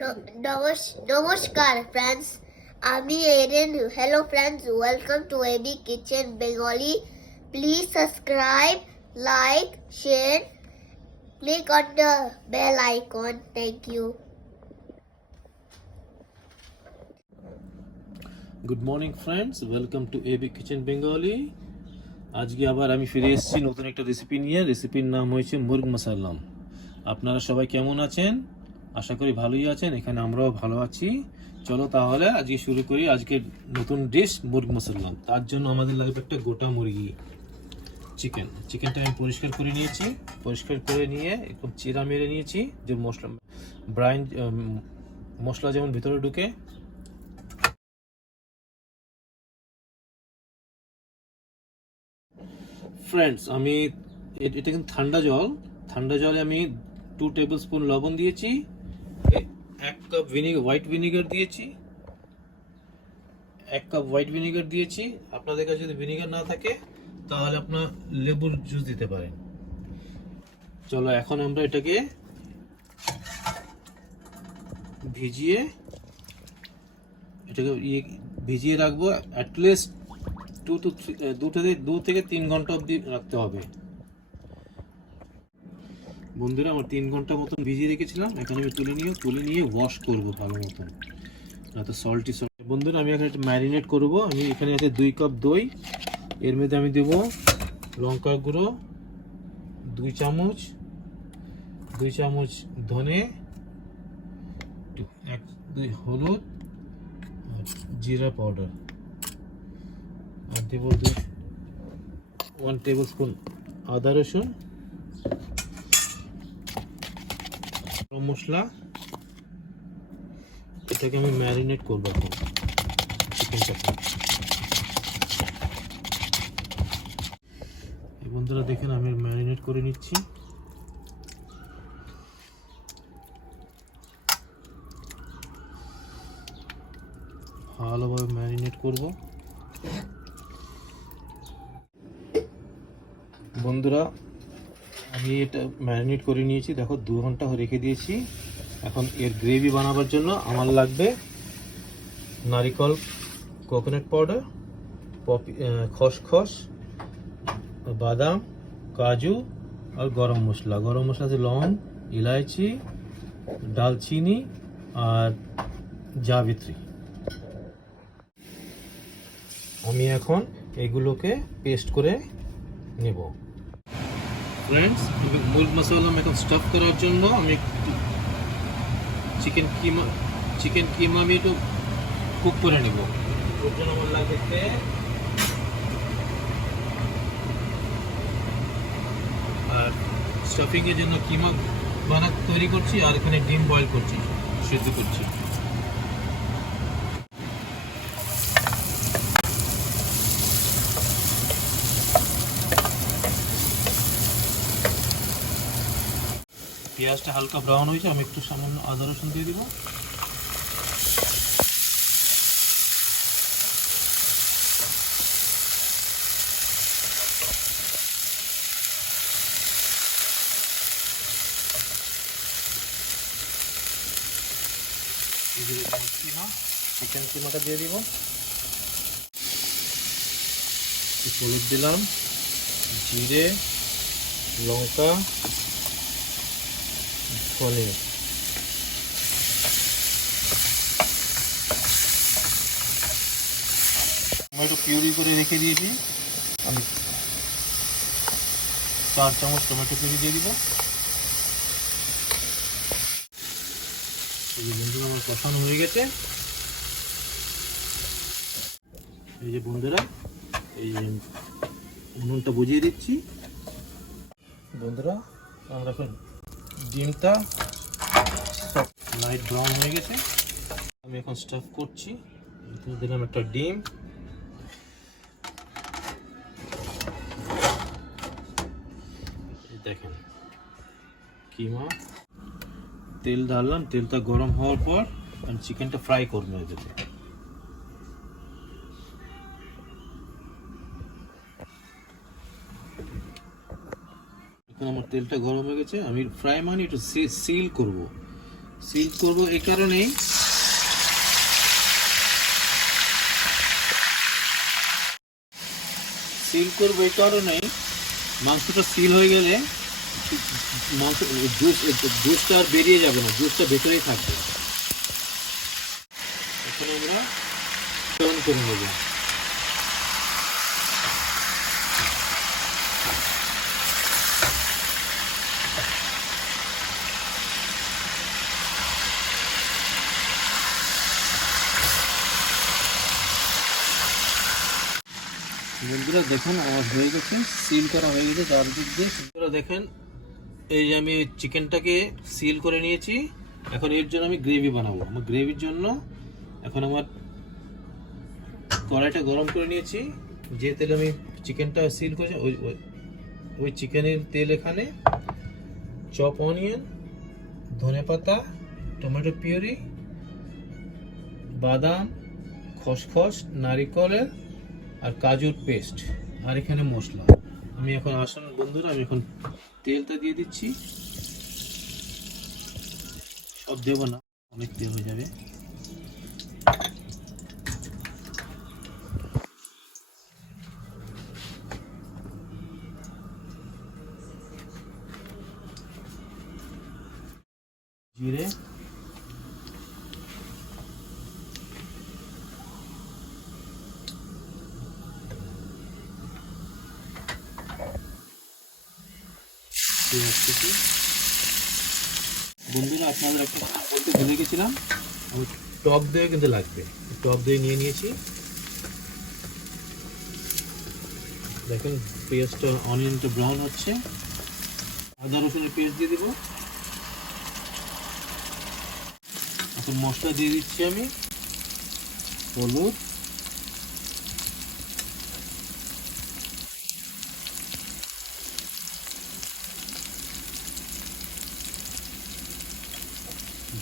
Namaskar friends, আমি Aiden. Hello friends, welcome to AB Kitchen Bengali. Please subscribe, like, share, click on the bell icon. Thank you. Good morning friends, welcome to AB Kitchen Bengali. আজকে আবার আমি ফিরে এসেছি নতুন একটা recipe নিয়ে। রেসিপির নাম হয়েছে মুরগ মুসাল্লাম। আপনারা সবাই কেমন আছেন? আশা করি ভালোই আছেন। এখানে আমরাও ভালো আছি। চলো তাহলে আজকে শুরু করি আজকের নতুন ডিশ মুরগ মুসাল্লাম। তার জন্য আমাদের লাগবে একটা গোটা মুরগি, চিকেনটা আমি পরিষ্কার করে নিয়েছি। পরিষ্কার করে নিয়ে একটু চিরা মেরে নিয়েছি, যে মশলা যেমন ভিতরে ঢুকে। ফ্রেন্ডস, আমি এটা কিন্তু ঠান্ডা জলে আমি 2 টেবিলস্পুন লবণ দিয়েছি, 1 কাপ হোয়াইট ভিনিগার দিয়েছি। আপনাদের কাছে যদি ভিনিগার না থাকে তাহলে আপনার লেবুর জুস দিতে পারেন। চলো এখন আমরা এটাকে ভিজিয়ে রাখবো। অ্যাটলিস্ট 2 থেকে 3 ঘন্টা অবধি রাখতে হবে। বন্ধুরা, আমার 3 ঘন্টা মতন ভিজিয়ে রেখেছিলাম। এখন আমি তুলে নিয়ে ওয়াশ করবো ভালো মতন, না তো সল্টি। বন্ধুরা, আমি এখানে ম্যারিনেট করব। আমি এখানে আছে 2 কাপ দই। এর মধ্যে আমি দেব লঙ্কার গুঁড়ো 2 চামচ, ধনে, 1-2 হলুদ, জিরা পাউডার, আর দেব 1 টেবিলস্পুন আদা রসুন, গরম মশলা। এটাকে আমি ম্যারিনেট করবো এখন চিকেনটাকে। বন্ধুরা দেখেন, আমি ম্যারিনেট করে নিচ্ছি। ভালোভাবে ম্যারিনেট করব। বন্ধুরা, আমি এটা ম্যারিনেট করে নিয়েছি। দেখো 2 ঘন্টা রেখে দিয়েছি। এখন এর গ্রেভি বানাবার জন্য আমার লাগবে নারিকেল, কোকোনাট পাউডার, খসখস, বাদাম, কাজু আর গরম মশলা আছে লং, ইলাইচি, দালচিনি আর জাবিত্রি। আমি এখন এগুলোকে পেস্ট করে নেব। ফ্রেন্ডস, মুরগ মশালাম এখন স্টাফ করার জন্য আমি চিকেন কিমা আমি একটু কুক করে নেব। ওর জন্য আমার লাগবে তেল আর স্টাফিং এর জন্য কিমা তৈরি করছি, আর এখানে ডিম বয়েল করছি, সিদ্ধ করছি। পেঁয়াজটা হালকা ব্রাউন হয়েছে, আমি একটু সামান্য আদা রসুন দিয়ে দিব। চিকেন কিমাটা দিয়ে দিব। হলুদ দিলাম, জিরে, লঙ্কা, ধনে, টমেটো পিউরি করে রেখে দিয়েছি। আমি 4 চামচ টমেটো পিউরি দিয়ে দিব। বন্ধুরা, আমার কষানো হয়ে গেছে। এই যে বন্ধুরা, এই উনুনটা বুঝিয়ে দিচ্ছি। বন্ধুরা, আমরা এখন ডিমটা লাইট ব্রাউন হয়ে গেছে। আমি এখন স্টাফ করছি। দিলাম একটা ডিম, দেখেন কিমা, তেল ঢাললাম। তেলটা গরম হওয়ার পর আমি চিকেনটা ফ্রাই করবো এটাতে। এখন আমার তেলটা গরম হয়ে গেছে। আমি ফ্রাই মানে একটু সিল করব। সিল করব এই কারণেই, মাংসটা সিল হয়ে গেলে মাংস জুসটা আর বেরিয়ে যাবে না, জুসটা ভেতরেই থাকবে। এখানে আমরা টার্ন করে নেব। বন্ধুরা দেখেন আমার হয়ে গেছে, সিল করা হয়ে গেছে চারদিক দিয়ে। বন্ধুরা দেখেন এই যে আমি চিকেনটাকে সিল করে নিয়েছি। এখন এর জন্য আমি গ্রেভি বানাবো। আমার গ্রেভির জন্য এখন আমার কড়াইটা গরম করে নিয়েছি। যে তেলে আমি চিকেনটা সিল করেছি ওই চিকেনের তেল এখানে চপ অনিয়ন, ধনেপাতা, টমেটো পিউরি, বাদাম, খসখস, নারিকেলের আর কাজুর পেস্ট, আর এখানে মশলা। আমি এখন আসুন বন্ধুরা, আমি এখন তেলটা দিয়ে দিচ্ছি। সব দেবো না, অনেক তেল হয়ে যাবে। জিরে, বন্ধুরা আপনাদের একটা বলতে ভুলে গেছিলাম, আমি টক দই কিন্তু লাগবে। টক দই নিয়ে নিয়েছি। দেখেন পেঁয়াজটা অনিয়নটা ব্রাউন হচ্ছে। আদা রসুনের পেস্ট দিয়ে দিব। এখন মশলা দিয়ে দিচ্ছি আমি। হলুদ,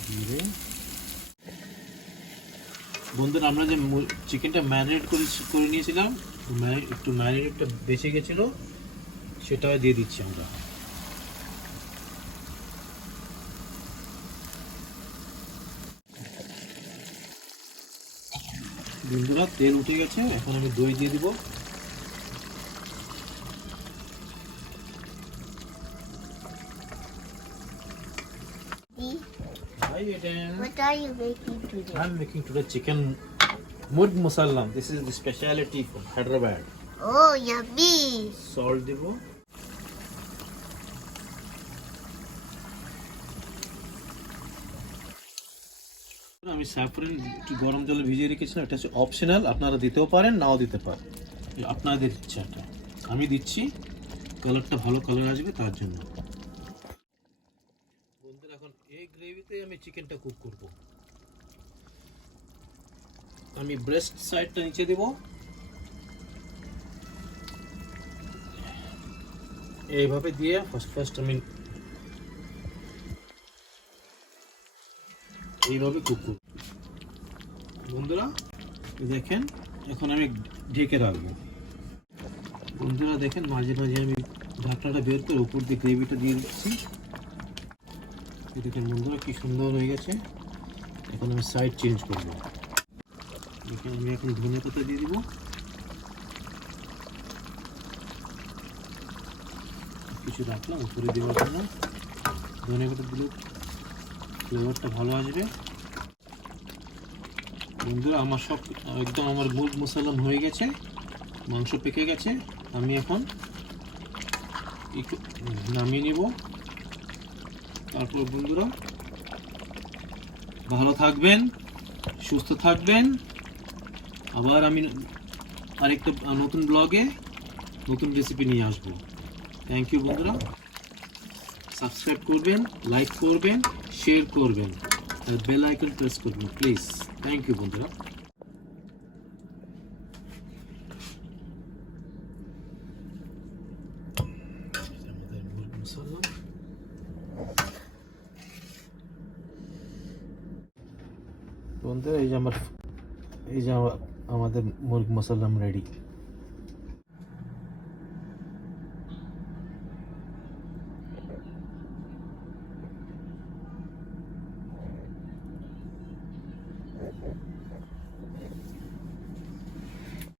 জিরে। বন্ধুরা আমরা যে চিকেনটা ম্যারিনেট করে নিয়েছিলাম, একটু ম্যারিনেটটা বেঁচে গেছিলো, সেটা দিয়ে দিচ্ছি আমরা। বন্ধুরা তেল উঠে গেছে, এখন আমি দই দিয়ে দিব। Hi Eden. What are you making today? I'm making today chicken Murgh Musallam. This is the specialty from Hyderabadi. Oh, yummy! Salt দিব। আমি স্যাফরন একটু গরম জলে ভিজিয়ে রেখেছিলাম, এটা হচ্ছে অপশনাল, আপনারা দিতেও পারেন নাও দিতে পারেন, আপনাদের ইচ্ছা। এটা আমি দিচ্ছি, কালারটা ভালো কালার আসবে তার জন্য। বন্ধুরা এখন এই গ্রেভিতে আমি চিকেনটা কুক করব। আমি ব্রেস্ট সাইডটা নিচে দেব, এইভাবে দিয়ে ফার্স্ট আমি এইভাবে কুক করব। বন্ধুরা দেখেন এখন আমি ঢেকে রাখবো। বন্ধুরা দেখেন মাঝে মাঝে আমি ঢাকনাটা বের করে উপর দিয়ে গ্রেভিটা দিয়ে দিচ্ছি। দেখেন বন্ধুরা কি সুন্দর হয়ে গেছে। এখন আমি সাইড চেঞ্জ করব। এখানে আমি এখন ধনেপাতা দিয়ে দিব। কিছু রাখলাম উপরে দেওয়ার জন্য। ধনেপাতা দিলে ফ্লেভারটা ভালো আসবে। বন্ধুরা আমার সব একদম আমার মুরগ মুসাল্লাম হয়ে গেছে, মাংস পেকে গেছে। আমি এখন একটু নামিয়ে নিব। তারপর বন্ধুরা ভালো থাকবেন, সুস্থ থাকবেন। আবার আমি আরেকটা নতুন ব্লগে নতুন রেসিপি নিয়ে আসবো। থ্যাংক ইউ বন্ধুরা। সাবস্ক্রাইব করবেন, লাইক করবেন, শেয়ার করবেন, আর বেল আইকন প্রেস করবেন প্লিজ। থ্যাংক ইউ বন্ধুরা। বন্ধুরা এই যে আমাদের মুরগ মশালাম রেডি।